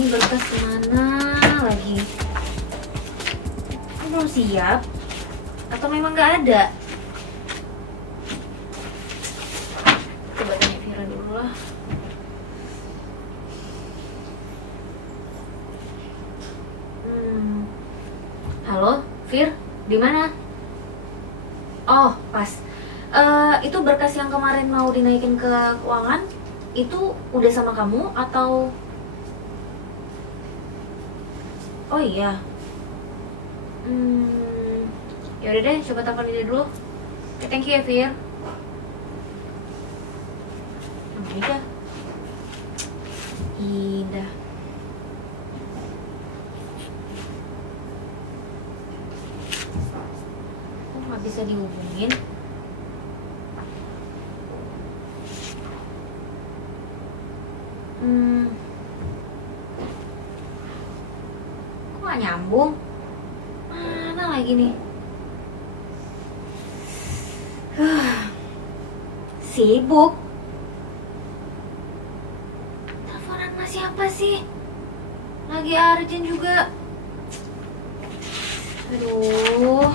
Ini berkas kemana lagi? Kamu belum siap? Atau memang nggak ada? Coba tanya Vira dulu lah. Halo, Vir, di mana? Oh, pas. Itu berkas yang kemarin mau dinaikin ke keuangan, itu udah sama kamu atau? Oh iya. Ya udah deh, coba telepon dia dulu. Oke, thank you ya, Vir. Udah. Indah. Kok nggak bisa dihubungin? Kok nggak nyambung? Mana lagi nih? Sibuk. Teleponan sama siapa sih? Lagi urgent juga. Aduh,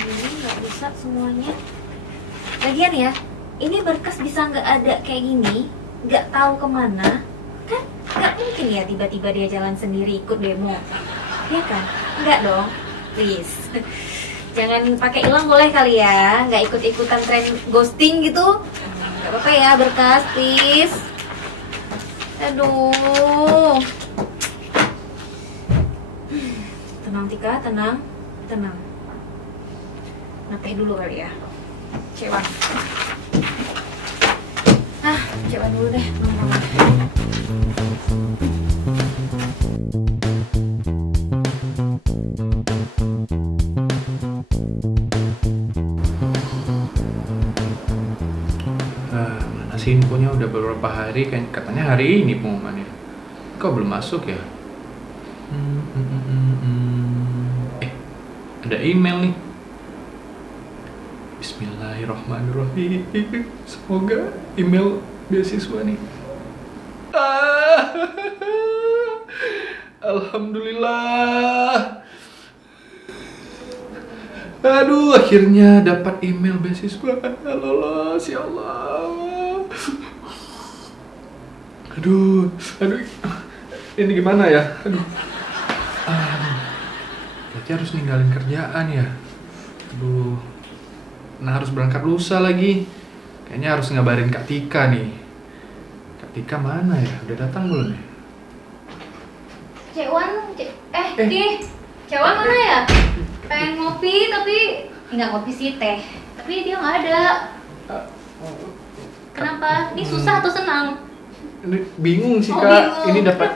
ini nggak bisa semuanya. Lagian ya, ini berkas bisa nggak ada kayak gini, nggak tahu kemana, kan? Nggak mungkin ya tiba-tiba dia jalan sendiri ikut demo, ya kan? Nggak dong, please. Jangan pakai hilang boleh kali ya, nggak ikut-ikutan tren ghosting gitu. Nggak apa-apa ya berkas, please. Aduh. Tenang Tika, tenang. Ngeteh dulu kali ya. Cewan. Cewan dulu deh. Mana sih infonya udah beberapa hari, katanya hari ini pengumumannya. Kok belum masuk ya? Ada email nih. Bismillahirrahmanirrahim. Semoga email beasiswa nih. Alhamdulillah. Aduh, akhirnya dapat email beasiswa. Lolos, ya Allah. Aduh. Ini gimana ya? Aduh. Berarti harus ninggalin kerjaan ya. Aduh. Nah, harus berangkat lusa lagi. Kayaknya harus ngabarin Kak Tika nih. Kak Tika mana ya? Udah datang belum ya? Cewan mana ya? Pengen ngopi tapi nggak ngopi sih teh. Tapi dia nggak ada. Kenapa? Ini susah atau senang? Ini bingung sih Kak. Bingung. Ini dapat.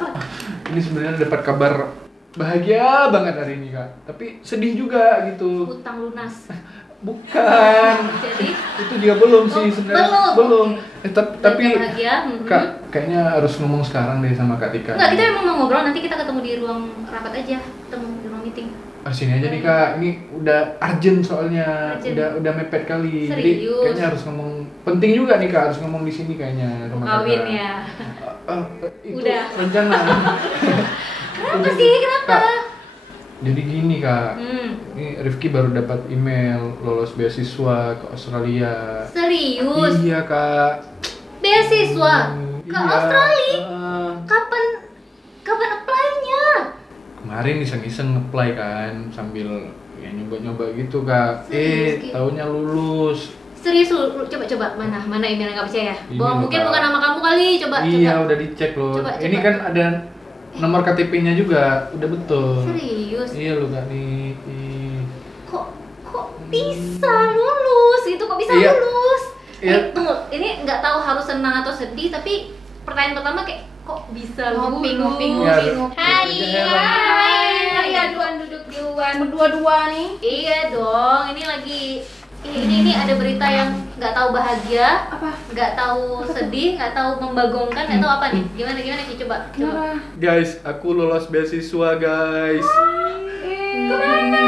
Ini sebenarnya dapat kabar bahagia banget hari ini Kak. Tapi sedih juga gitu. Utang lunas. Bukan. Jadi? Itu dia belum sih sebenarnya. Belum. Tapi bahagia. Kak, kayaknya harus ngomong sekarang deh sama Kak Tika. Enggak, kita memang mau ngobrol, nanti kita ketemu di ruang rapat aja. Ketemu di ruang meeting. Sini aja nih Kak, ini udah urgent soalnya, udah mepet kali. Serius? Jadi kayaknya harus ngomong, penting juga nih Kak, harus ngomong di sini kayaknya sama Kawin Kakak. ya. Itu Udah. rencana. Kenapa sih? Kenapa? Kak, jadi gini Kak, ini Rifki baru dapat email lolos beasiswa ke Australia. Serius? Iya Kak. Beasiswa ke Iya. Australia? Kapan apply-nya? Kemarin iseng-iseng nge-apply kan, sambil ya nyoba-nyoba gitu Kak. Serius, Ki? Taunya lulus. Serius lu coba mana email yang nggak percaya? Ini Bahwa loh, mungkin Kak. bukan nama kamu kali, coba. Iya, udah dicek loh. Coba. Ini kan ada nomor KTP-nya juga, udah betul. Serius? Iya loh Kak nih. Kok bisa lulus? Itu kok bisa Iya. lulus? Iya. Tunggu, ini nggak tahu harus senang atau sedih, tapi pertanyaan pertama kayak kok bisa Ngopi. Iya, Hai. Hai, aduan duduk duluan berdua-dua nih. Iya dong, ini lagi ini ada berita yang nggak tahu bahagia, Apa? nggak tahu sedih, nggak tahu membagongkan, nggak tahu apa nih. Gimana Ki, coba. Kenapa? Guys, aku lolos beasiswa guys. Kemana?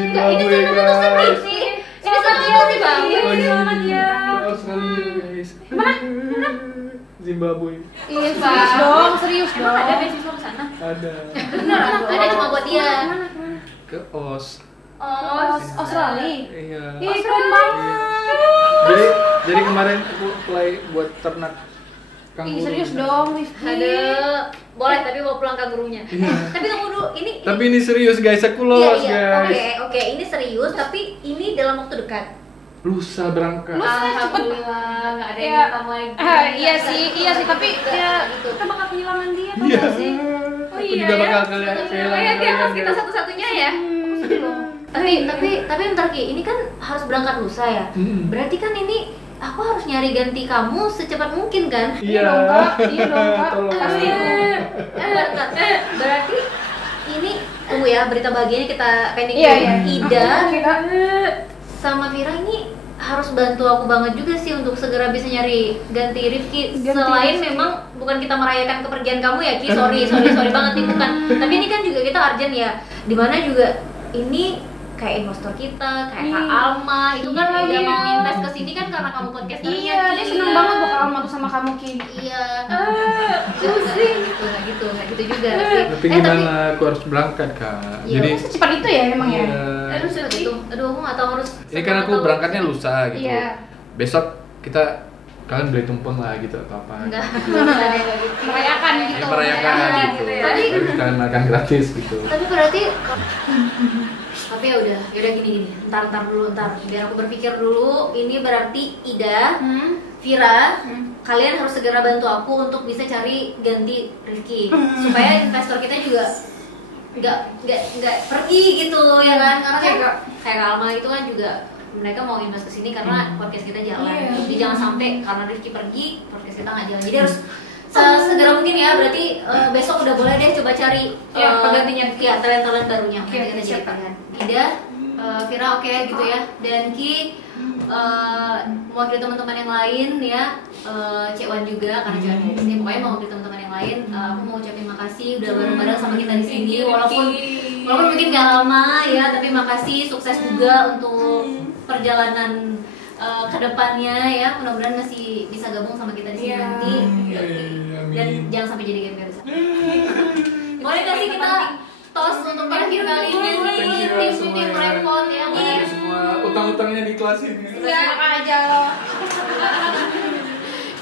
Enggak, ini Zimbabwe senang atau sedih guys. sih? Ini sedih sih bang. Oh, iya. Selamat ya. Ke Australia guys. Zimbabwe. Iya, serius dong, serius dong. Emang ada beasiswa ke sana? Ada. Bener, ada cuma buat dia. Kemana? Ke OS. Oh, Australia. Iya. Ih, keren banget. Jadi kemarin aku apply buat ternak Ih, kanguru. serius dong, Rifki. ada. Boleh, tapi bawa pulang kangurunya. Iya. Tapi tunggu dulu, ini Tapi ini serius guys, aku iya, lolos iya. guys. Oke, ini serius, tapi ini dalam waktu dekat. Lusa berangkat. Alhamdulillah, nggak ada yang Iya. datang lagi. Iya sih, tapi ya gitu. kita bakal kehilangan dia kan Iya. nggak sih? Aku iya juga ya. bakal kehilangan Iya, dia harus kita guys. satu-satunya ya. Tapi bentar Ki, ini kan harus berangkat lusa ya. Berarti kan ini aku harus nyari ganti kamu secepat mungkin kan? Iya. dong, Kak. Iya dong, Kak. Tolong. Pasti. Bentar. Berarti ini tunggu ya, berita bahagianya kita pending Iya, dulu. iya. Ida Oke, Kak. sama Vira ini harus bantu aku banget juga sih untuk segera bisa nyari ganti Rifki. Ganti Selain Rifki. memang bukan kita merayakan kepergian kamu ya Ki, sorry banget nih bukan. Tapi ini kan juga kita urgent ya. Dimana juga ini kayak investor kita, kayak Kak Alma itu kan Iya, udah iya. mau invest ke sini kan karena kamu podcasternya. Iya, dia seneng banget bakal Alma tuh sama kamu, Ki. Iya. Nggak gitu juga sih. Tapi gimana? Aku harus berangkat kak. Iya, Jadi Secepat itu ya emang ya? iya. Aduh, gitu. Aduh, aku nggak tahu harus. Ini kan aku berangkatnya lusa gitu. Iya. Besok kita kalian beli tumpeng lah gitu atau apa? Enggak. Gitu. Nggak ada yang kayak gitu. Merayakan Ya, gitu. merayakan merayakan gitu. ya. Tadi- Tapi kalian makan gratis gitu. Tapi berarti tapi ya udah gini. Ntar biar aku berpikir dulu. Ini berarti Ida, Vira, kalian harus segera bantu aku untuk bisa cari ganti Rifki supaya investor kita juga nggak pergi gitu ya kan, karena kan kayak Kak Alma itu kan juga mereka mau invest ke sini karena podcast kita jalan. Iya. Jadi jangan sampai karena Rifki pergi podcast kita nggak jalan. Jadi harus segera mungkin ya. Berarti besok udah boleh deh coba cari Iya, penggantinya. ya talent barunya. Iya, Nanti kita jadi siap. pilihan. Ida, Vira oke gitu ya. Dan Ki mewakili teman-teman yang lain ya, Cek Wan juga karena Cek Wan di sini. Pokoknya mewakili teman-teman yang lain, aku mau ucapin makasih udah bareng-bareng sama kita di sini. Walaupun mungkin gak lama ya, tapi makasih, sukses juga untuk perjalanan kedepannya ya. Mudah-mudahan masih bisa gabung sama kita di sini Iya. nanti. Dan jangan sampai jadi game bisa. Boleh gak sih kita tos untuk terakhir kalinya nih, tim repot ya. Ini semua utang-utangnya dikelasin. Enggak aja loh.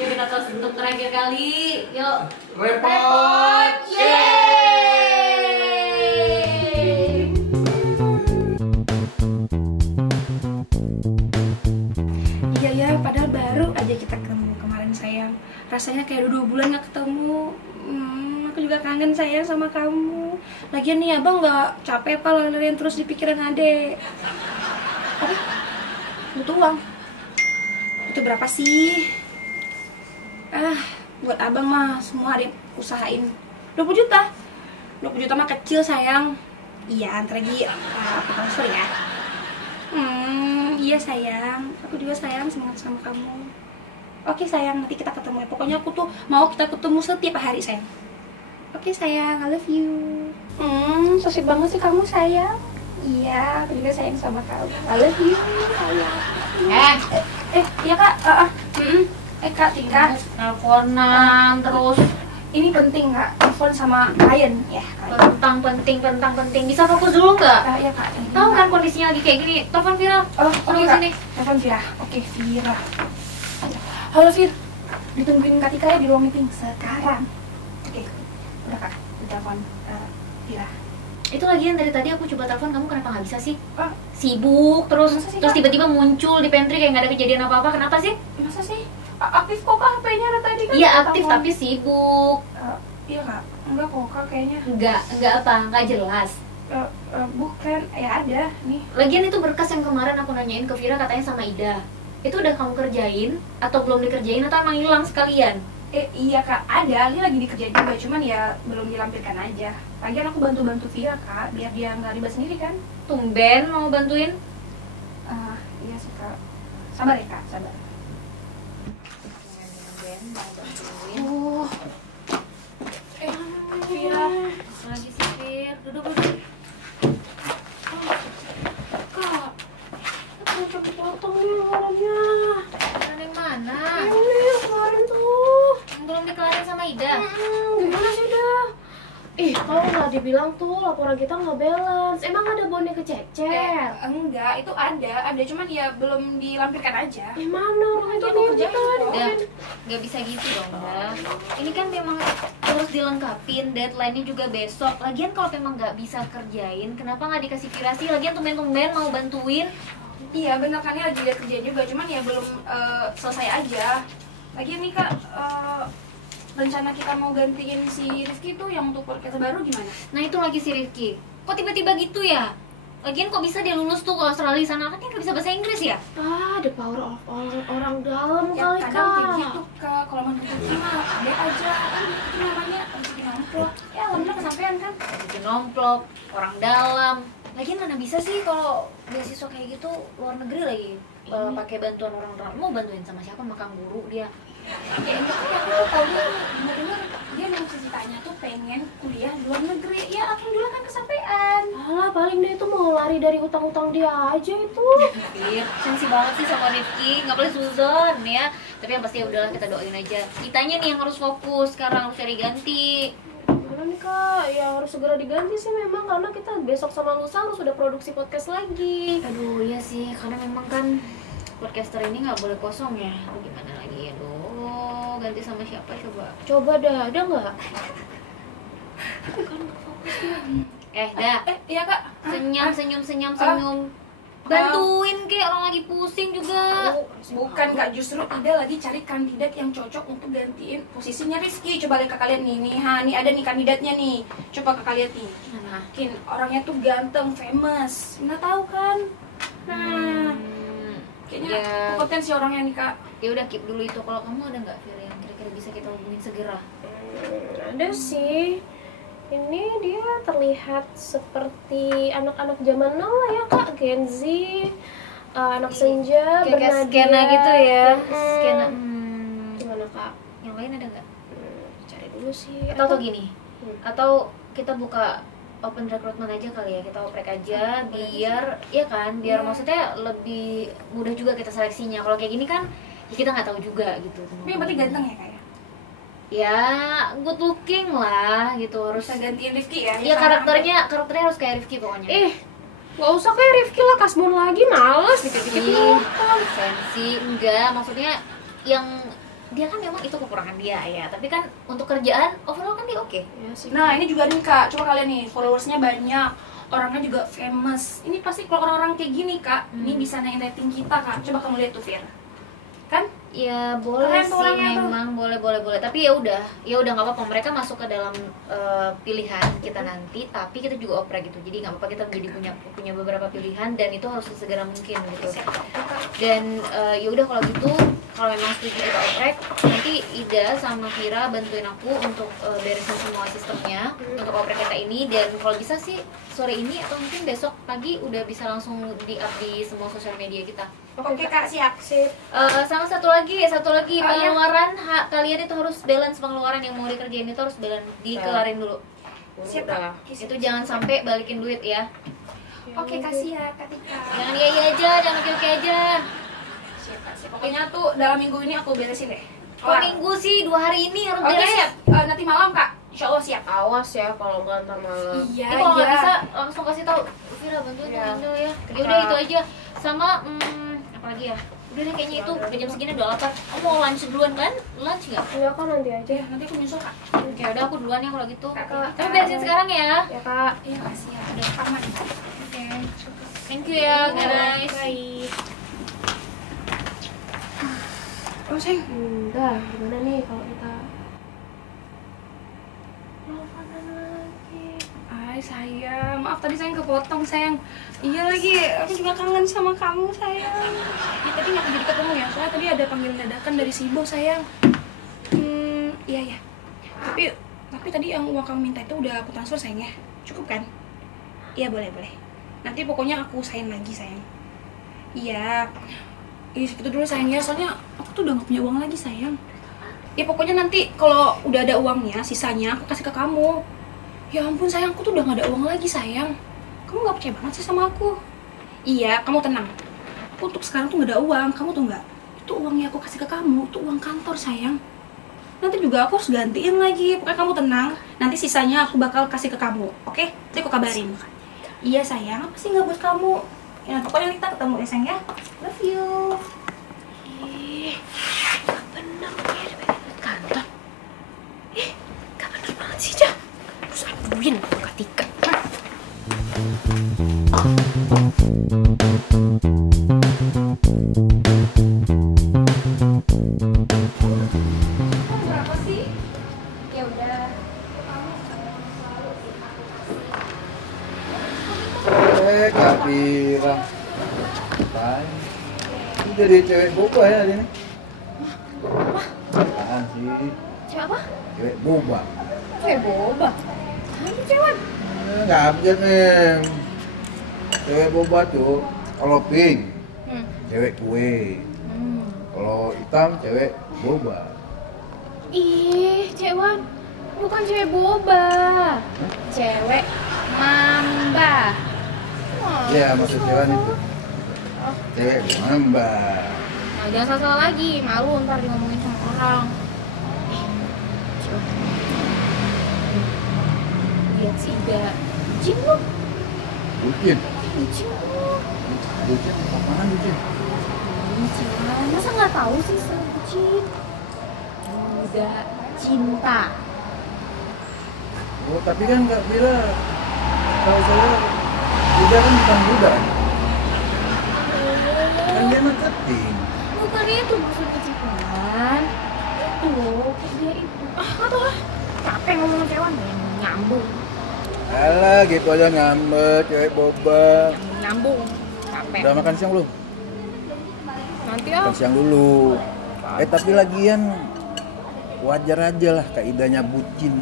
Ya kita tos untuk terakhir kali. Yuk. Repot. Yeay. Iya, padahal baru aja kita ketemu kemarin sayang. Rasanya kayak udah 2 bulan gak ketemu. Aku juga kangen sayang sama kamu. Lagian nih abang gak capek apa larian terus di pikiran adek. Apa? Butuh uang. Itu berapa sih? Buat abang mah semua adek usahain 20 juta. 20 juta mah kecil sayang. Iya, ntar lagi aku transfer ya. Iya sayang, aku juga sayang sama kamu. Oke sayang, nanti kita ketemu ya. Pokoknya aku tuh mau kita ketemu setiap hari sayang. Oke sayang, I love you. So sweet banget sih kamu sayang. Iya, aku juga sayang sama kamu. I love you sayang. Iya kak. Kak Tika, Teleponan terus ini penting kak. Telepon sama klien ya. penting. Bisa fokus dulu nggak? Iya kak. Tahu kan kondisinya lagi kayak gini. Telepon Vira. Oke Tunggu kak. sini. Telepon Vira. Oke Vira. Halo Vir. Ditungguin Kak Tika ya di ruang meeting sekarang. Oke. Udah kak. Telepon Vira. Itu lagian dari tadi aku coba telepon kamu, kenapa nggak bisa sih? Oh, Sibuk terus Masa sih, terus Kak? tiba-tiba muncul di pantry kayak nggak ada kejadian apa-apa. Kenapa sih? masa sih? Aktif kok kak HP-nya dari tadi kan? Iya aktif Telepon. tapi sibuk. Iya kak. Enggak kok kak kayaknya. Nggak apa, nggak jelas. Bukan. Ya ada nih. Lagian itu berkas yang kemarin aku nanyain ke Vira katanya sama Ida. Itu udah kamu kerjain atau belum dikerjain atau emang hilang sekalian? Iya kak, ada. Ini lagi dikerjain juga, cuman ya belum dilampirkan aja. Lagian aku bantu-bantu Vira kak, biar dia nggak ribet sendiri kan. Tumben mau bantuin. Iya sih kak. Sabar ya kak, sabar. Vira. Lagi sih Vir, duduk. Kak, aku coba potong nih warnanya. Yang mana? Ini kemarin tuh. Belum tadi bilang tuh laporan kita nggak balance. Emang ada bonnya kececer? Enggak, itu ada cuman ya belum dilampirkan aja. Mana orang itu Aku nih kerjain kita kok. Udah, nggak bisa gitu dong, dah. Ini kan memang harus dilengkapin, deadline-nya juga besok. Lagian kalau memang nggak bisa kerjain, kenapa nggak dikasih Virasi? Lagian tumben-tumben mau bantuin. Iya bener kan, ini lagi dia kerja juga, cuman ya belum selesai aja. Lagian nih Kak, rencana kita mau gantiin si Rifki tuh yang untuk podcast baru gimana? Nah itu lagi si Rifki. Kok tiba-tiba gitu ya? Lagian kok bisa dia lulus tuh ke Australia sana? Kan dia nggak bisa bahasa Inggris ya? the power of orang dalam Ya kali kadang kayak Kak. gitu Kak, kalau menurut rezeki mah ada aja kan, itu namanya rezeki nomplok. Ya alhamdulillah kesampean kan. Bikin nomplok, orang dalam. Lagian mana bisa sih kalau beasiswa kayak gitu luar negeri lagi pakai bantuan orang dalam. Mau bantuin sama siapa? Makan guru dia. Ya enggak kan, aku tahu dia dengar dia nunggu ceritanya tuh pengen kuliah di luar negeri. Ya alhamdulillah kan kesampean. Alah, paling dia itu mau lari dari utang-utang dia aja itu. Iya, sensi banget sih sama Rifki, nggak boleh suzon ya. Tapi yang pasti ya udahlah, kita doain aja. Kitanya nih yang harus fokus sekarang, harus cari ganti. Gimana nih Kak? Ya harus segera diganti sih memang, karena kita besok sama lusa harus sudah produksi podcast lagi. Aduh iya sih, karena memang kan podcaster ini nggak boleh kosong ya. Aduh, gimana lagi? Aduh, ganti sama siapa coba? Coba dah, ada nggak? Dah. Iya Kak. Senyum. Bantuin kek, orang lagi pusing juga. Bukan Kak, justru Ida lagi cari kandidat yang cocok untuk gantiin posisinya Rizky. Coba lihat ke kalian nih, nih ada nih kandidatnya nih. Coba ke kalian nih. Mana? Mungkin orangnya tuh ganteng, famous. Nggak tahu kan? Nah, kayaknya ya. potensi orangnya nih Kak. Ya udah keep dulu itu. Kalau kamu ada nggak Fir yang kira-kira bisa kita hubungin segera? Ada sih. Ini dia terlihat seperti anak-anak zaman now lah ya Kak, Gen Z, anak senja, Kayak bernadia. skena gitu ya. Mm-mm. Skena. Gimana Kak? Yang lain ada nggak? Cari dulu sih. Atau gini, Hmm. atau kita buka open recruitment aja kali ya, kita oprek aja biar ya kan, biar maksudnya lebih mudah juga kita seleksinya. Kalau kayak gini kan ya kita nggak tahu juga gitu. Tapi yang berarti ganteng ya Kak ya? Ya good looking lah gitu, harus. Bisa gantiin Rizky ya? Ya karakternya harus kayak Rifki pokoknya. Gak usah kayak Rifki lah, kasbon lagi, males dikit-dikit Ih, potong. sensi enggak, maksudnya yang dia kan memang itu kekurangan dia ya, tapi kan untuk kerjaan overall kan dia oke. Ya sih. Nah ini juga nih Kak, coba kalian nih, followersnya banyak, orangnya juga famous. Ini pasti kalau orang-orang kayak gini Kak, ini bisa naikin rating kita Kak. Coba kamu lihat tuh Fir, kan? Ya boleh Keren tuh sih orangnya tuh. memang, boleh. Tapi ya udah nggak apa-apa, mereka masuk ke dalam pilihan kita nanti, tapi kita juga oprek gitu. Jadi nggak apa-apa, kita jadi punya beberapa pilihan dan itu harus sesegera mungkin gitu. Dan ya udah kalau gitu, kalau memang setuju kita oprek, nanti Ida sama Vira bantuin aku untuk beresin semua sistemnya untuk oprek kita ini. Dan kalau bisa sih sore ini atau mungkin besok pagi udah bisa langsung di-up di semua sosial media kita. Oke Kak, siap. Sip. Sama satu lagi Oh, iya. pengeluaran kalian itu harus balance, pengeluaran yang mau dikerjain itu harus balance, dikelarin dulu. Siap, Udah. Kak. Oke, siap. Itu jangan sampai balikin duit ya. Oke Kak, siap Kak Tika. Jangan iya aja, jangan oke aja. Siap Kak, siap. Pokoknya tuh dalam minggu ini aku beresin deh. Kok minggu sih, 2 hari ini harus Oke beres. siap. Nanti malam Kak, insya Allah siap. Awas ya kalau nggak ntar malam. Iya, Ini kalau nggak bisa langsung kasih tahu. Vira bantuin Iya. Angel ya. Ya udah itu aja. Sama apa lagi ya? Udah deh kayaknya itu udah jam segini udah lapar. Kamu mau lunch duluan kan? Lunch nggak? Iya Kak, nanti aja. Ya, nanti aku nyusul Kak. Oke, udah aku duluan ya kalau gitu. Kakak. Tapi beresin sekarang ya. Ya Kak. Iya Kak, siap. Udah aman. Oke. Thank you ya guys. Baik. Oh sayang. Udah, gimana nih kalau kita teleponan lagi? Ay sayang, maaf tadi sayang kepotong sayang. Iya lagi, aku juga kangen sama kamu sayang. Ya tadi nggak jadi ketemu ya, soalnya tadi ada panggilan dadakan dari si Bo sayang. Iya. Tapi tadi yang uang kamu minta itu udah aku transfer sayang ya. Cukup kan? Iya boleh. Nanti pokoknya aku sayang lagi sayang. Iya. Segitu dulu sayang ya, soalnya aku tuh udah gak punya uang lagi sayang. Ya pokoknya nanti kalau udah ada uangnya, sisanya aku kasih ke kamu. Ya ampun sayang, aku tuh udah gak ada uang lagi sayang. Kamu gak percaya banget sih sama aku. Iya, kamu tenang. Aku untuk sekarang tuh gak ada uang, kamu tuh gak. Itu uang yang aku kasih ke kamu, itu uang kantor sayang. nanti juga aku harus gantiin lagi. Pokoknya kamu tenang, nanti sisanya aku bakal kasih ke kamu, oke? Nanti aku kabarin. Iya sayang, apa sih nggak buat kamu? Ya pokoknya nanti kita ketemu ya sayang ya. Love you. Ih, gak bener ya di kantor. Gak bener banget sih, Jah. Terus aduin Kak Tika. Berapa sih? Ya udah. Kak Bira. Apaan? Ini jadi cewek boba ya hari ini? Apaan sih? Cewek apa? Cewek boba. Cewek boba. Ini cewek. Nggak abjad nih. Cewek boba tuh, kalau pink, cewek kue. Kalau hitam, cewek boba. Ih, cewek. Bukan cewek boba. Cewek mamba. Iya, maksud cewek itu. Cewek mamba. Nah, jangan salah lagi, malu ntar ngomongin sama orang. Lihat sih gak bucin lu. Bucin. Bucin lu. Bucin? Apaan bucin? Bucin. Masa nggak tahu sih soal bucin? Udah cinta. Oh, tapi kan Kak Bira, kalau saya, dia kan bukan Buddha. Kan dia marketing. Bukan itu maksudnya cipuan. Itu loh, kayak dia itu. Nggak tahu lah. Capek ngomong cewek, nyambung. Alah, gitu aja ngambek, cewek boba. Nyambung. Capek. Udah makan siang belum? Nanti Makan siang dulu. Tapi lagian wajar aja lah kaidahnya bucin.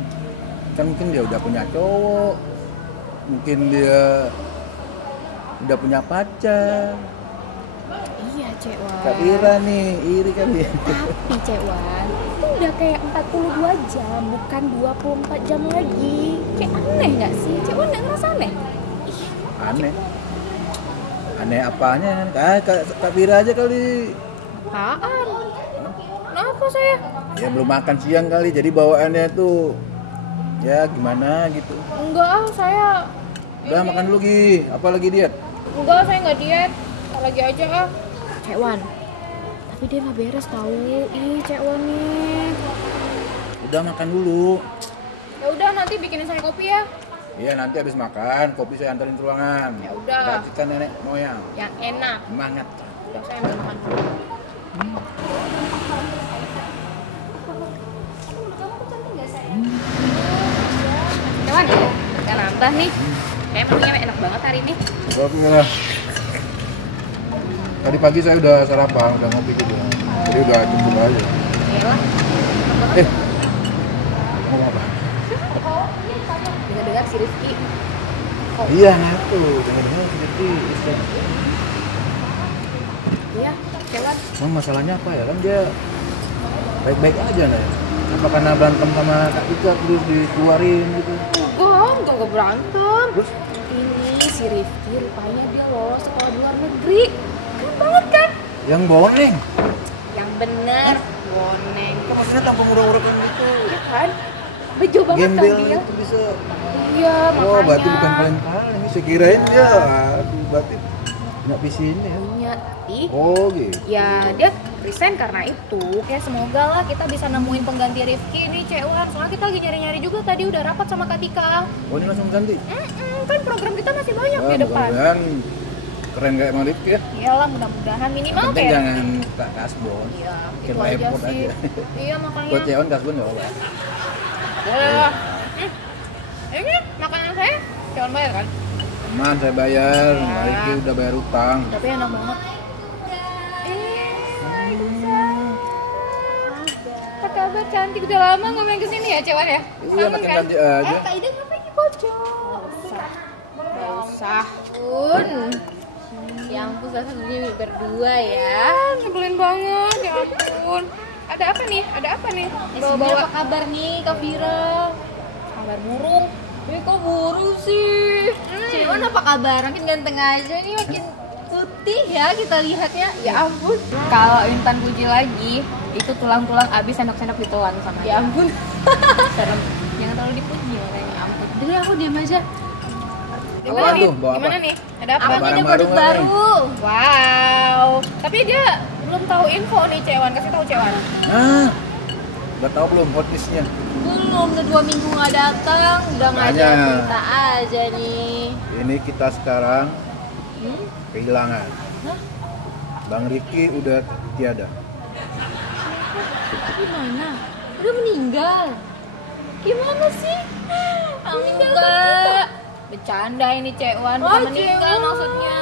Kan mungkin dia udah punya cowok, mungkin dia udah punya pacar. Iya, Cekwan. Kak Ira nih, iri kali ya. Tapi Cekwan, itu udah kayak 42 jam, bukan 24 jam lagi. Kayak aneh gak sih? Cekwan gak ngerasa aneh? Aneh. Aneh apanya? Kak Ira aja kali. Apaan? Kenapa saya? Ya belum makan siang kali, jadi bawaannya tuh ya gimana gitu. Enggak, saya... Udah makan dulu Gi, apalagi diet? Enggak, saya nggak diet. Ntar lagi aja ah. Cekwan. Tapi dia nggak beres tahu. Ih, Cekwan nih. Udah makan dulu. Ya udah, nanti bikinin saya kopi ya. Iya nanti habis makan, kopi saya anterin ke ruangan. Ya udah. Perhatikan nenek moyang. Yang enak. Semangat. Udah, saya ambil makan dulu. Cekwan, udah nambah nih. Kayak menunya enak banget hari ini. Oke lah. Tadi pagi saya udah sarapan, udah ngopi juga. Jadi udah cukup aja. Yalah. Ngomong apa? Dengar-dengar si Rifki. Iya ngaku, dengar-dengar seperti istri. Iya, Cekwan. Emang masalahnya apa ya? Kan dia baik-baik aja nih. Apa karena berantem sama Kak Tika terus dikeluarin gitu? Enggak berantem. Terus? Ini si Rifki rupanya dia loh sekolah di luar negeri. Keren banget kan? Yang boneng? Yang bener, boneng. Kok maksudnya tanpa murah-murah kayak gitu? Ya kan? Bejo banget kan Gembel dia. itu bisa. Iya, Oh, berarti makanya. bukan kaleng-kaleng. Saya kirain dia. Aduh, berarti nggak pisin ya. Punya, tapi Oh, gitu. ya dia resign karena itu. Ya semoga lah kita bisa nemuin pengganti Rifki nih, Cekwan. Soalnya kita lagi nyari-nyari juga tadi udah rapat sama Kak Tika. Oh, ini langsung ganti. Kan program kita masih banyak Wah, di depan. mudah-mudahan keren kayak Mang Rifki ya. Iyalah, mudah-mudahan minimal Penting kayak. jangan tak kasbon. Iya, Bikin itu aja repot sih. aja. Iya, makanya. Buat cewek kasbon nggak apa-apa. Boleh lah. Ini makanan saya jangan bayar kan? Aman, saya bayar. Mang Rifki udah bayar utang. Tapi enak banget. Apa kabar cantik? Udah lama nggak main kesini ya, Cewek ya? Iya, makin cantik aja. Kak Ida ngapain di pojok? Gak usah. Pun. Ya ampun, satu-satunya berdua ya. Nyebelin banget, ya ampun. Ada apa nih? Ada apa nih? Bawa-bawa. Apa kabar nih, Kak Vira? Kabar burung. Kok burung sih? Cewek apa kabar? Makin ganteng aja nih, makin putih ya kita lihatnya. Ya ampun. Kalau Intan puji lagi, Itu tulang-tulang abis sendok-sendok ditelan sama dia. Ya ampun. Serem. Jangan terlalu dipuji makanya. Ampun. Jadi aku diam aja. Gimana Apaan nih? tuh? Bawa apa? Gimana nih? Ada apa? Apa? Ada Barang produk baru nggak baru. Wow. Tapi dia belum tahu info nih Cewan. Kasih tahu Cewan. Nah, udah tahu belum hotnessnya? Belum, udah 2 minggu nggak datang, udah ngajak Makanya. kita aja nih. Ini kita sekarang kehilangan. Bang Rifki udah tiada. Gimana? Udah meninggal. Gimana sih? Enggak. Bercanda ini Cewan. Oh, Bukan meninggal Cewan. maksudnya.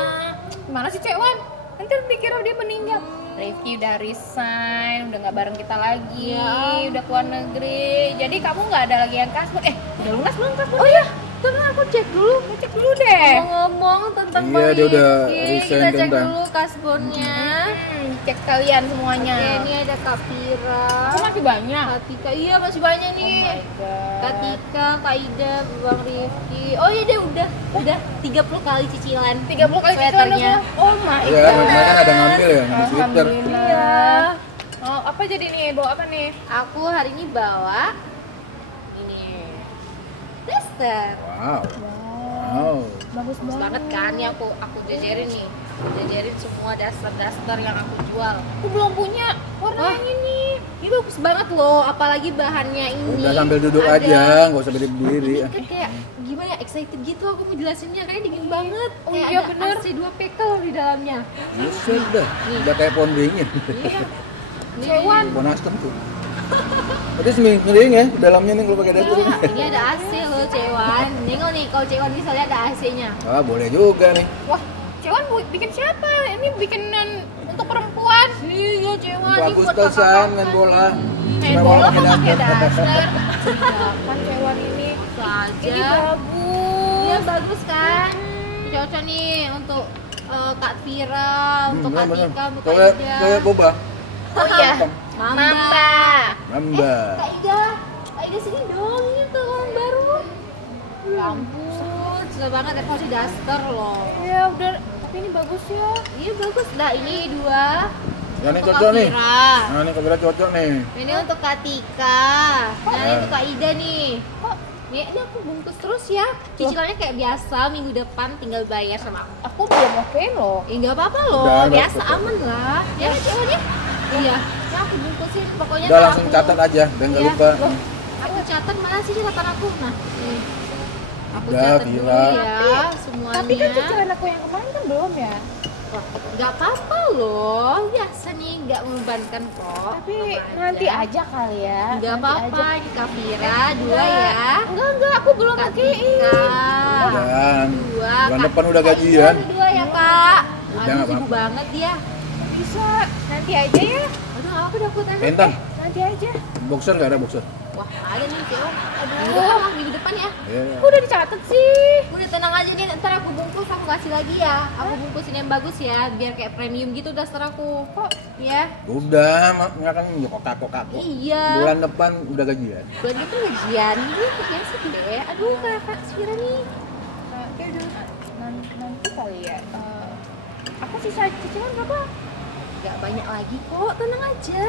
Gimana sih Cewan? Nanti dikira dia meninggal. Rifki udah resign, udah nggak bareng kita lagi, Ya. udah keluar negeri. Jadi kamu nggak ada lagi yang kasbon. Udah lunas belum kasbon? Oh iya, bentar aku cek dulu. Cek dulu deh. Ngomong tentang Iya, Bang dia udah Rifki, resign kita cek tentang. dulu kasbonnya. Cek kalian semuanya. Oke, ini ada Kak Pira, Kok masih banyak? Kak Tika, iya masih banyak Oh nih. my God. Kak Tika, Kak Ida, Bang Rifki. Oh iya deh udah 30 kali cicilan. 30 kali Sweaternya. cicilan. Oh my Iya, God. memang kan ada ngambil ya, ngambil Twitter. Alhamdulillah. Oh, apa jadi nih? Bawa apa nih? Aku hari ini bawa ini daster. Wow. Wow. Bagus Bagus banget kan ya, aku jajarin nih. Jajarin semua daster yang aku jual. Aku belum punya warna Wah. yang ini. Ini bagus banget loh, apalagi bahannya ini. Udah sambil duduk ada- aja, nggak usah berdiri. Ini kan kayak gimana ya, excited gitu aku mau jelasinnya, kayak dingin banget. Oh Kayak iya, ada bener. AC 2 PK loh di dalamnya. Buset dah, udah kayak pohon beringin. Iya. Cewan. Pohon astem tuh. Tadi seminggu ya, dalamnya nih kalau pakai daster. Wah, ini ada AC loh Cewan. Nengok nih, kalau Cewan misalnya ada AC-nya. Ah, boleh juga nih. Wah, Cewan bikin siapa? Ini bikinan untuk perempuan. Iya Cewan, ini Bagus buat tosan main bola. Main bola kok pakai daster. Kan Cewan ini. Saja. Ini bagus. Iya bagus kan? Cocok nih untuk Kak Vira, untuk Kak bener. Tika, untuk Kayak Kak Ida. kayak boba. Oh iya. Mamba. Namba. Kak Ida sini dong, ini tuh orang baru. Ya ampun, susah banget ya kalau si daster loh. Ya udah, tapi ini bagus ya. Iya bagus, nah ini 2 Yang ini untuk cocok Kak nih. Vira. Nah, ini Kak cocok nih. Ini untuk Kak Tika. Nah ini Ya. untuk Kak Ida nih. Kok ini aku bungkus terus ya. Cicilannya kayak biasa, minggu depan tinggal bayar sama aku. Aku belum oke loh. Nggak apa-apa loh, Udah, biasa udah. aman lah. Ya kan Cewan ya? Iya. Ya aku bungkusin pokoknya. Udah ntar langsung aku- catat aja, biar nggak Iya. lupa. Loh, aku catat, mana sih catatan aku? Nah, nih. Aku Udah, catat dulu Vira. ya semuanya. Tapi kan cicilan aku yang kemarin kan belum ya. Wah, nggak apa-apa loh, biasa nih, nggak membebankan kok. Tapi Sama nanti aja. aja kali ya. Nggak Nanti apa-apa, aja. ini Kak Vira, 2 ya. Enggak, aku belum Kak pakai. Tika, Dan 2. bulan depan udah gajian. 2 ya Kak. Udah, Aduh, nggak sibuk apa-apa. banget dia. Bisa, nanti aja ya. Aduh, apa udah aku tanya? Bentang, Nanti aja. boxer nggak ada boxer? Wah, ada nih Ceo. Aduh. Minggu depan ya. Iya. Aku udah dicatat sih. Udah tenang aja nih, ntar aku bungkus, aku kasih lagi ya. Aku bungkusin yang bagus ya, biar kayak premium gitu daster aku. Kok? Ya. Udah, nggak kan kokak. Iya. Bulan depan udah gajian. Bulan itu gajian, ini biasa deh. Aduh, kakak Sira nih. Ya udah, nanti kali ya. Apa sisa cicilan berapa? Gak banyak lagi kok, tenang aja.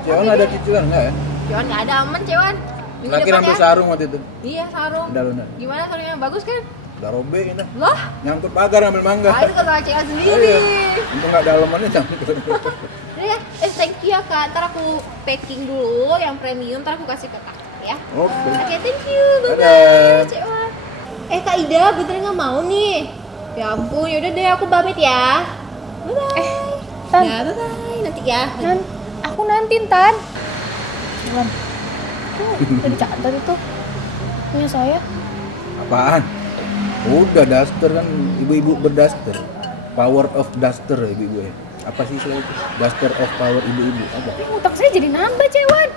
Cewan ada cicilan nggak ya? Cewan gak ada aman, Cewan. Minggu Terakhir depan ambil ya. sarung waktu itu. Iya, sarung. Udah. Gimana sarungnya, bagus kan? Udah robek ini. Loh, Nyangkut pagar ambil mangga. itu kata Cewan sendiri. Untung nggak dalemannya nyangkut. Udah ya, thank you ya kak. Ntar aku packing dulu yang premium, ntar aku kasih ke kak ya. Oke. Oke, thank you. Bye Dadah. bye. Cewan. Kak Ida, bener nggak mau nih? Ya ampun, yaudah deh aku pamit ya. Bye bye. Tan. Ya, bye bye. Nanti ya. Aku nanti, Tan. Cuman, udah dicatat itu punya saya. Apaan? Udah daster kan, ibu-ibu berdaster. Power of duster ibu-ibu ya. Apa sih istilah itu? Duster of power ibu-ibu. Apa? Ini utang saya jadi nambah, Cewan.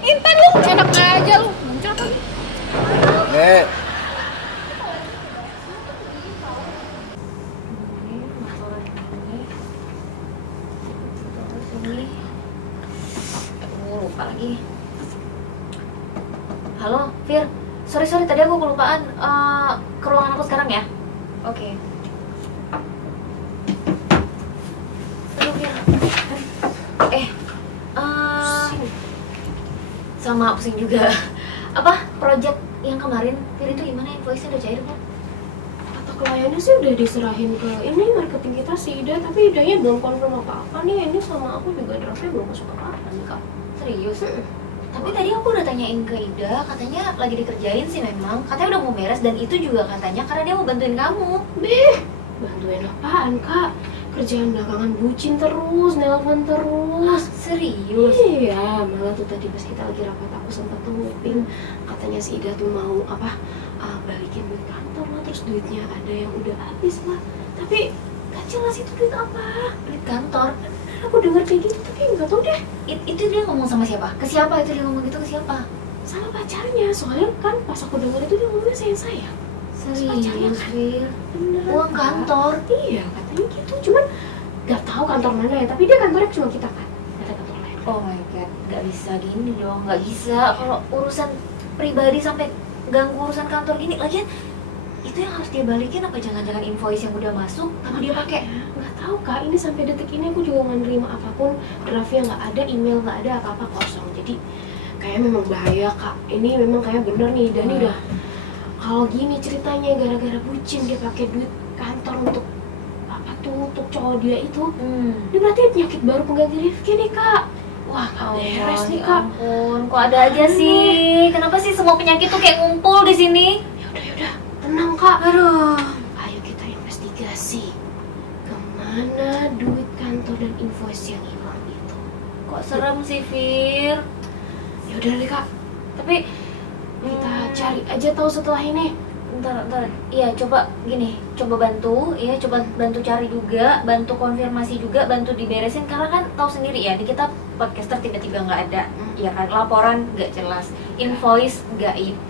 Intan lu, enak aja lu. Muncul apa nih? Lupa lagi. Halo, Fir. Sorry tadi aku kelupaan. Ke ruangan aku sekarang ya. Oke. Aduh, Fir. sama pusing juga. Apa project yang kemarin Fir itu gimana, invoice-nya udah cair belum? Kata kliennya sih udah diserahin ke ini marketing kita sih Ida, tapi Idanya belum confirm apa-apa nih. Ini sama aku juga draftnya belum masuk apa-apa nih Kak. Serius? Tapi tadi aku udah tanyain ke Ida, katanya lagi dikerjain sih memang. Katanya udah mau beres dan itu juga katanya karena dia mau bantuin kamu. Bantuin apaan Kak? Kerjaan belakangan bucin terus, nelpon terus. Serius? Iya, malah tuh tadi pas kita lagi rapat aku sempat tuh nguping, katanya si Ida tuh mau balikin duit kantor lah, terus duitnya ada yang udah habis lah. Tapi gak jelas itu duit apa. Duit kantor? Aku denger kayak gitu tapi nggak tahu deh. Itu dia ngomong sama siapa? Ke siapa itu dia ngomong gitu, ke siapa? Sama pacarnya, soalnya kan pas aku denger itu dia ngomongnya sayang-sayang. Serius, Fir? Beneran, Uang Kak. kantor? Iya, katanya gitu. Cuman nggak tahu kantor mana ya, tapi dia kantornya cuma kita kan, nggak ada kantor lain. Oh my god, gak bisa gini dong, gak bisa kalau urusan pribadi sampai ganggu urusan kantor gini. Lagian itu yang harus dia balikin apa jangan-jangan invoice yang udah masuk tapi dia pakai? Nggak tahu Kak, ini sampai detik ini aku juga nggak nerima apapun, draftnya nggak ada, email nggak ada, apa-apa kosong. Jadi kayaknya memang bahaya Kak. Ini memang kayak bener nih, Dani udah kalau gini ceritanya gara-gara bucin dia pakai duit kantor untuk apa tuh, untuk cowok dia itu. Ini berarti penyakit baru pengganti Rifki nih Kak. Wah, nggak beres nih Kak. Ampun, kok ada aja sih? Kenapa sih semua penyakit tuh kayak ngumpul di sini? Yaudah, tenang Kak. Aduh. Ayo kita investigasi kemana duit kantor dan invoice yang hilang itu. Kok serem sih, Fir? Yaudah deh Kak, Tapi kita cari aja tahu setelah ini. Ntar, iya coba gini, coba bantu, ya coba bantu cari juga, bantu konfirmasi juga, bantu diberesin karena kan tahu sendiri ya, di kita podcaster tiba-tiba nggak ada, ya kan, laporan nggak jelas, invoice gaib.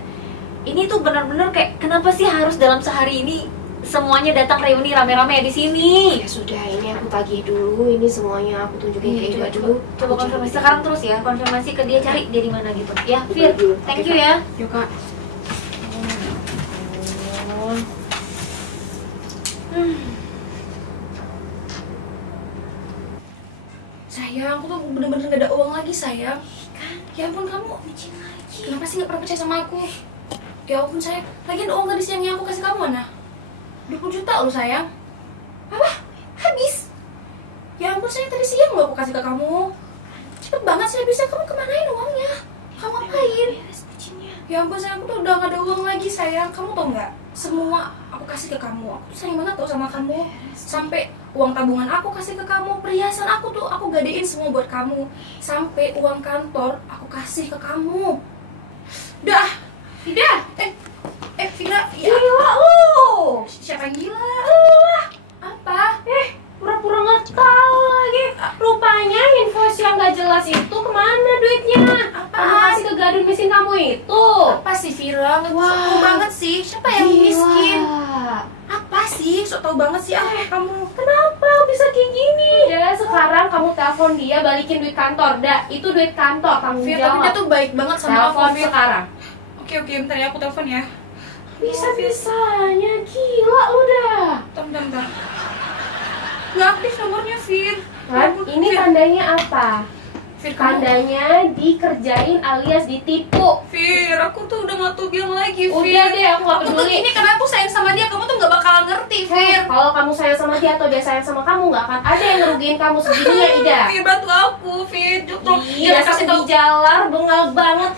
Ini tuh benar-benar kayak kenapa sih harus dalam sehari ini semuanya datang reuni rame-rame di sini? Ya sudah, ini aku tagih dulu, ini semuanya aku tunjukin ke Iba dulu. Coba Aku konfirmasi cari. sekarang terus ya, konfirmasi ke dia, cari dia di mana gitu. Ya, Fir, thank you ya. Yuk Kak. Sayang, aku tuh bener-bener gak ada uang lagi sayang. Ya ampun kamu, kenapa sih gak pernah percaya sama aku? Ya ampun sayang, lagian uang gadis yang aku kasih kamu mana? 20 juta loh sayang. Apa? Habis? Ya ampun sayang, tadi siang loh aku kasih ke kamu. Cepet banget sih habisnya, kamu kemanain uangnya? Kamu ngapain? Ya ampun sayang, aku tuh udah gak ada uang lagi sayang. Kamu tau gak? Semua aku kasih ke kamu. Aku tuh sayang banget tau sama kamu. Sampai uang tabungan aku kasih ke kamu, perhiasan aku tuh aku gadein semua buat kamu. Sampai uang kantor aku kasih ke kamu. Udah, Ida. Vira, ya. Gila lu. Siapa yang gila? Lah, apa? Pura-pura nggak tahu lagi. Rupanya invoice yang nggak jelas itu kemana duitnya? Apa? Kamu kasih ke gadun miskin kamu itu? Apa sih Vira? Nggak tahu banget sih. Siapa yang miskin? Apa sih? Sok tau banget sih kamu. Kenapa bisa kayak gini? Ya sekarang kamu telepon dia balikin duit kantor. Dah, itu duit kantor tanggung jawab. Tapi dia tuh baik banget sama aku. Telepon sekarang. Oke, bentar ya aku telepon ya. Bisa-bisanya gila lu dah. Bentar. Nggak aktif nomornya, Fir. Kan? Ini tandanya apa? Fir, tandanya dikerjain alias ditipu. Fir, aku tuh udah nggak tuh bilang lagi, Fir. Udah deh, aku nggak peduli. Ini karena aku sayang sama dia, kamu tuh nggak bakalan ngerti, Fir. Kalau kamu sayang sama dia atau dia sayang sama kamu, nggak akan ada yang ngerugiin kamu segininya, Ida. Fir, bantu aku, Fir. Iya, kasih tau jalar, bengal banget.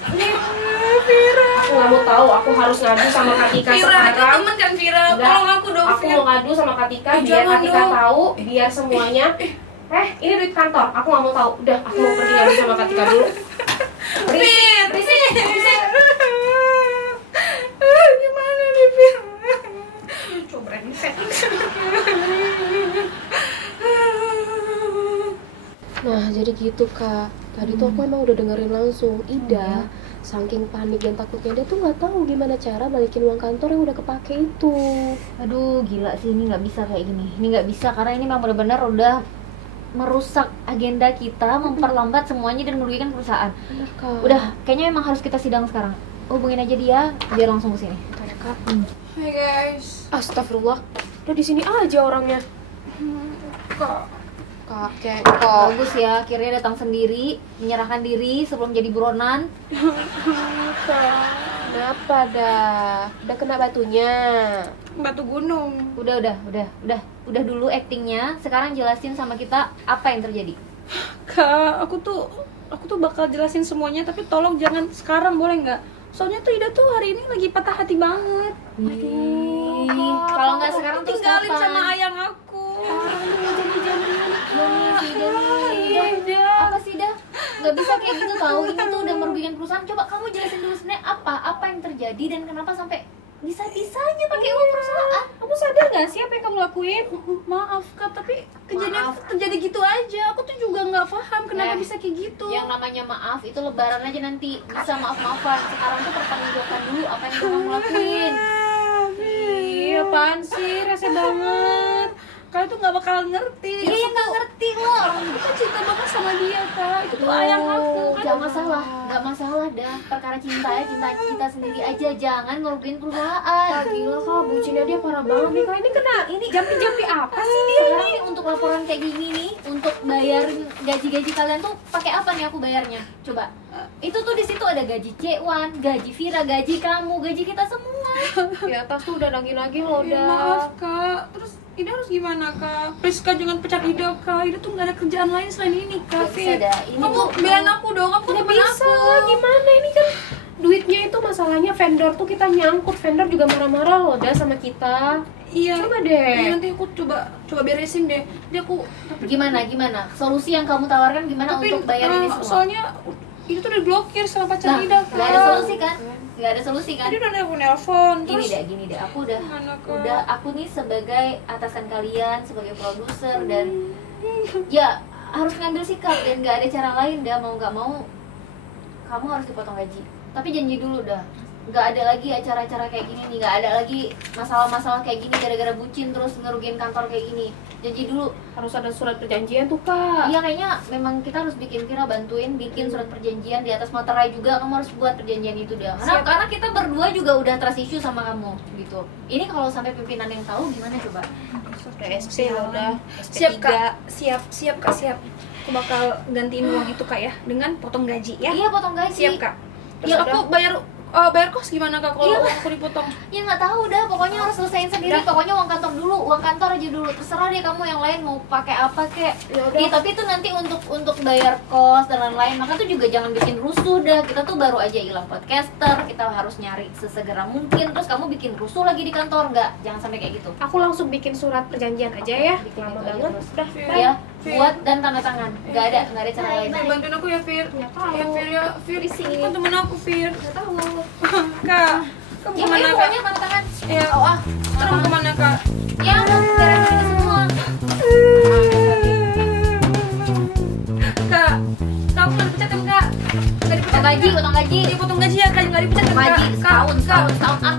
Fira, aku nggak mau tahu. Aku harus ngadu sama Katika sekarang. Fira, temen kan Fira? Tolong aku dong, Fir. Aku mau ngadu sama Katika biar Katika tahu, biar semuanya. Ini duit kantor. Aku nggak mau tahu. Udah, aku mau pergi ngadu sama Katika dulu. Fir, berisik. Gimana nih, Fir? Coba reset. Nah, jadi gitu Kak. Tadi tuh aku emang udah dengerin langsung Ida. Saking panik dan takutnya dia tuh nggak tahu gimana cara balikin uang kantor yang udah kepake itu. Aduh, gila sih, ini nggak bisa kayak gini. Ini nggak bisa karena ini memang benar-benar udah merusak agenda kita, memperlambat semuanya dan merugikan perusahaan. Bener, Kak. Udah, kayaknya memang harus kita sidang sekarang. Hubungin aja dia, biar langsung kesini. Bentar ya, Kak. Hai guys. Astagfirullah. Udah di sini aja orangnya. Kak, Kakek kok. Bagus ya, akhirnya datang sendiri, menyerahkan diri sebelum jadi buronan. Kenapa dah? Udah kena batunya. Batu gunung. Udah dulu actingnya. Sekarang jelasin sama kita apa yang terjadi. Kak, aku tuh bakal jelasin semuanya, tapi tolong jangan sekarang, boleh nggak? Soalnya tuh Ida tuh hari ini lagi patah hati banget. Kalau nggak sekarang terus Tinggalin kapan? sama ayang aku. Apa sih dah? Nggak bisa kayak gitu tahu. Ini tuh udah merugikan perusahaan. Coba kamu jelasin dulu sebenarnya apa yang terjadi dan kenapa sampai bisa-bisanya pakai uang perusahaan. Kamu sadar gak sih apa yang kamu lakuin? Maaf Kak, tapi kejadian Maaf. terjadi gitu aja. Aku tuh juga nggak paham kenapa Eh, bisa kayak gitu. Yang namanya maaf itu lebaran aja nanti bisa maaf-maafan. Sekarang tuh pertanggungjawabkan dulu apa yang kamu lakuin. Iya, apaan sih? Rese banget. Kalian tuh nggak bakal ngerti. Iya yang nggak ngerti loh. Aku tuh cinta banget sama dia, Kak. Itu tuh ayang aku. Kan Gak masalah dah. Perkara cinta ya, cinta kita sendiri aja. Jangan ngerugiin perusahaan. Gila Kak, bucinnya dia parah banget nih Kak. Ini kena jampi-jampi apa sih dia? Sekarang nih untuk laporan kayak gini nih, untuk bayarin gaji-gaji kalian tuh pakai apa nih aku bayarnya? Coba. Itu tuh di situ ada gaji C1, gaji Vira, gaji kamu, gaji kita semua. Di atas tuh udah nagih-nagih loh Ya, udah. maaf Kak, terus Ida harus gimana Kak? Please Kak, jangan pecat Ida Kak. Ida tuh nggak ada kerjaan lain selain ini Kak. Gak bisa dah. Ini Kamu tuh belain aku dong, aku Nggak temen bisa, aku. gimana ini kan duitnya itu masalahnya vendor tuh kita nyangkut, vendor juga marah-marah loh dah sama kita. Iya. Coba deh. Iya, nanti aku coba beresin deh. Dia aku gimana? Solusi yang kamu tawarkan gimana tapi untuk bayar ini semua? soalnya itu tuh udah diblokir sama pacar Nah, Ida Kak. nggak ada solusi kan? Nggak ada solusi kan? Tadi udah aku nelpon terus Gini deh, aku udah gimana, Kak? aku nih sebagai atasan kalian, sebagai produser dan ya harus ngambil sikap dan nggak ada cara lain dah, mau nggak mau kamu harus dipotong gaji. Tapi janji dulu dah, nggak ada lagi acara-acara kayak gini nih, nggak ada lagi masalah-masalah kayak gini gara-gara bucin terus ngerugiin kantor kayak gini. Janji dulu. Harus ada surat perjanjian tuh Kak. Iya kayaknya memang kita harus bikin Vira bantuin bikin surat perjanjian di atas materai juga. Kamu harus buat perjanjian itu dah. Karena kita berdua juga udah trust issue sama kamu gitu. Ini kalau sampai pimpinan yang tahu gimana coba? Udah SP loh udah. Siap SP3. Kak, siap Kak, siap. Aku bakal gantiin uang itu Kak ya dengan potong gaji ya. Iya potong gaji. Siap Kak. Ya, Terus aku bayar kos gimana Kak kalau Iya. aku dipotong? Ya nggak tahu dah, pokoknya harus selesaiin sendiri. Pokoknya uang kantor dulu, uang kantor aja dulu. Terserah deh kamu yang lain mau pakai apa kek. Iya, tapi itu nanti untuk bayar kos dan lain-lain. Maka tuh juga jangan bikin rusuh dah. Kita tuh baru aja hilang podcaster, kita harus nyari sesegera mungkin. Terus kamu bikin rusuh lagi di kantor, nggak? Jangan sampai kayak gitu. Aku langsung bikin surat perjanjian aja ya. Bikin Lama itu aja banget. terus. Udah. Ya, buat dan tanda tangan. Nggak ada cara lain. Fir, bantuin aku ya Fir. Ya, tahu. Ya Fir ya, Fir. Di sini. Kan temen aku Fir. Nggak tahu. Kak, kamu Ya, kemana ayo Kak? pokoknya tanda tangan. Ya, kamu kemana Kak? Ya, beres ini semua. Kak, kamu nggak dipecat kan Kak? Nggak dipecat Potong gaji, Kak? potong gaji. Dipotong gaji ya Kak, nggak dipecat kan Kak? Gaji Kak, setahun, Kak. setahun ah.